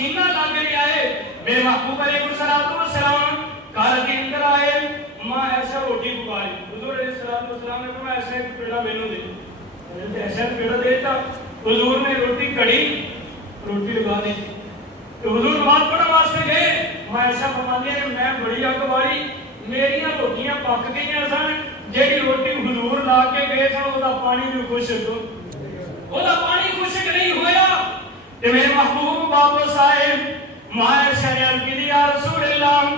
پسینہ لگ گیا ہے میرے محبوب علیہ السلام گھر کے اندر آئے ماں ایسا روٹی پکائی حضور علیہ السلام نے فرمایا ایسا ایک پیڑا مینوں دے ایسا پیڑا دیتا حضور نے روٹی کڑی روٹی لگا دی تو حضور نماز پڑھنے واسطے گئے ماں ایسا فرماتے ہیں میں بڑی اگ والی میری روٹیاں پک گئی سن جیڑی روٹی حضور لا کے گئے سن وہ پانی بھی خشک وہ پانی خشک نہیں ہویا تے میرے محبوب واپس آئے ماں عائشہ نے عرض کی یا رسول اللہ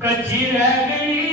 کچی رہ گئی